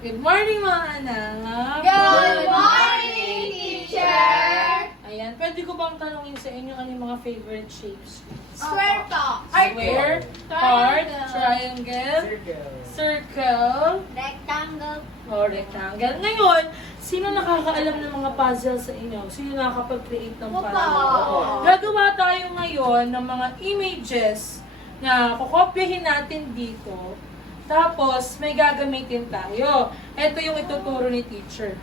Good morning mga anak! Good morning, teacher! Ayan, pwede ko bang tanungin sa inyo ano yung mga favorite shapes? Square top. Square, heart, triangle, circle, Rectangle. o rectangle. Ngayon, sino nakakaalam ng mga puzzle sa inyo? Sino nakakapag-create ng Opo. puzzle? Gagawa tayo ngayon ng mga images na kukopyahin natin dito. Tapos, may gagamitin tayo. Ito yung ituturo ni teacher.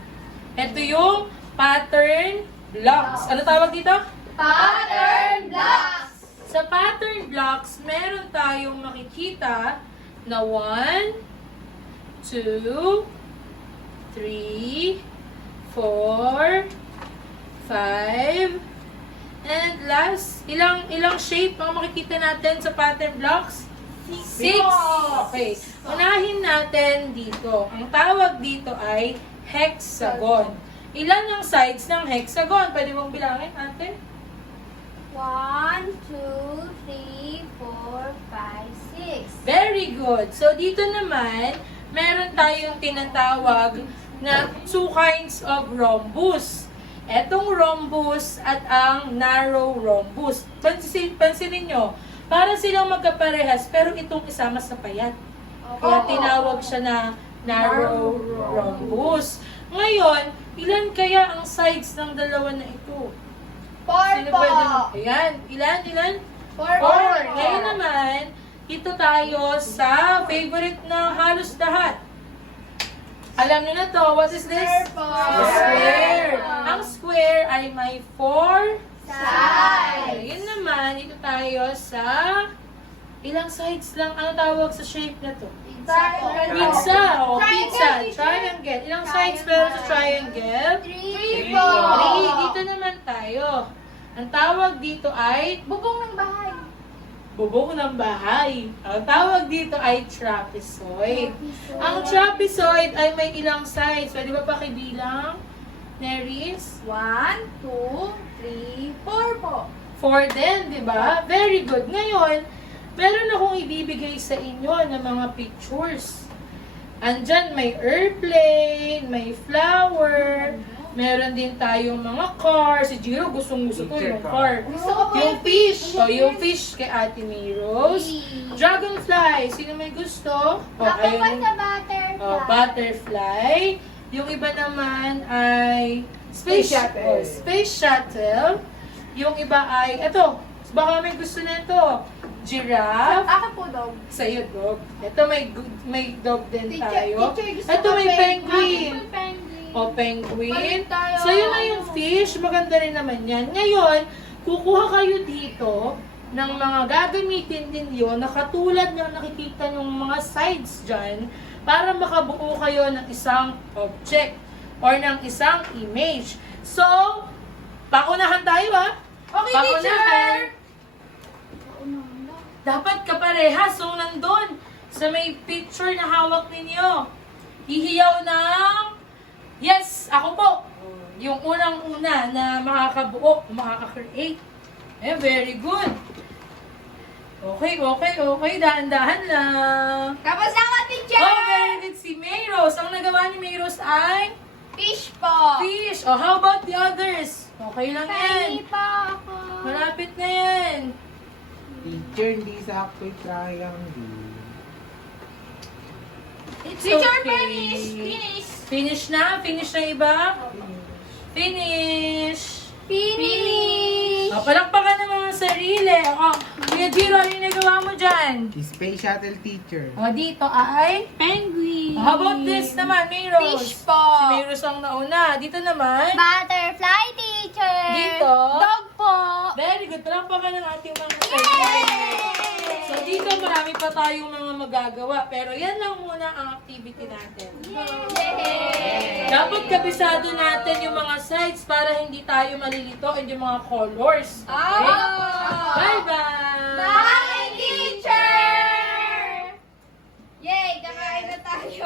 Ito yung pattern blocks. Ano tawag dito? Pattern blocks. Sa pattern blocks, meron tayong makikita na 1, 2, 3, 4, 5, and last, ilang shape ang makikita natin sa pattern blocks? 6. Okay. Unahin natin dito. Ang tawag dito ay hexagon. Ilan ang sides ng hexagon? Pwede mong bilangin, ate? 1, 2, 3, 4, 5, 6. Very good. So, dito naman, meron tayong tinatawag na 2 kinds of rhombus. Etong rhombus at ang narrow rhombus. Pansinin nyo, para silang magkaparehas, pero itong isa mas napayat. Kaya tinawag siya na narrow rhombus. Ngayon, ilan kaya ang sides ng dalawa na ito? 4 po. Ayan, ilan? 4. 4. Ngayon naman, dito tayo sa favorite na halos lahat. Alam niyo na to, what is this? Square po. Square. Ang square ay may 4 Sides. Yun naman, dito tayo sa ilang sides lang. Ano tawag sa shape na to? Pizza. O, pizza. Triangle. Ilang sides meron sa triangle? 3 po. 3. Dito naman tayo. Ang tawag dito ay Bubong ng bahay. bubong ng bahay. Ang tawag dito ay trapezoid. Ang trapezoid ay may ilang sides. Pwede ba pakibilang? Neris? 1, 2, 3, 4 po. 4 din, di ba? Very good. Ngayon, meron akong ibibigay sa inyo ng mga pictures. Andyan may airplane, may flower, meron din tayong mga car. Si Jiro gustong-gusto ko yung car. Gusto ko po Yung fish. O, yung fish kay Ate Miros. Dragonfly. Sino may gusto? O, Ako pa ayun. sa butterfly. O, butterfly. Yung iba naman ay Space shuttle. Space shuttle. Yung iba ay, eto, baka may gusto na ito. Giraffe. Ako po dog. Sa'yo, dog. Ito, may dog din tayo. Teacher, gusto Ito, ko may penguin. Ako po penguin. O, penguin. Balik tayo. So, yun na yung fish. Maganda rin naman yan. Ngayon, kukuha kayo dito ng mga gagamitin din yun na katulad ng nakikita ng mga sides dyan para makabuo kayo ng isang object or ng isang image. So, paunahan tayo ha. Okay, Paunahan. teacher. Dapat kaparehas. So, nandun sa may picture na hawak ninyo. Hihiyaw ng yes, ako po. Yung unang-una na makakabuo, makaka-create. Eh, very good. Okay. Dahan-dahan lang. Tapos ako, teacher. Oh, very good si Mayros. Ang nagawa ni Mayros ay Fish po. fish. Oh, how about the others? Okay lang yan. Penny pa ako. Malapit na yan. Teacher, hindi sakto yung triangle. It's Teacher, okay. finish. Finish na? Finish na iba? Finish. Finish. Oh, palakpakan ng mga sarili. Oh, Kuya Jiro, ano yung nagawa mo dyan? Space shuttle teacher. Oh, dito ay Penguin. oh, how about this naman, Mayros? Fish po. Si Mayros ang nauna. Dito naman. Butterfly, teacher. Dito. Dog po. Very good. Palakpakan ng ating mga sarili. So, dito marami pa tayong mga magagawa. Pero yan lang muna ang activity natin. Yay! Dapat kabisado natin yung mga sides para hindi tayo malilito and yung mga colors. Okay? Bye-bye! Bye, teacher! Yay! Kakain na tayo.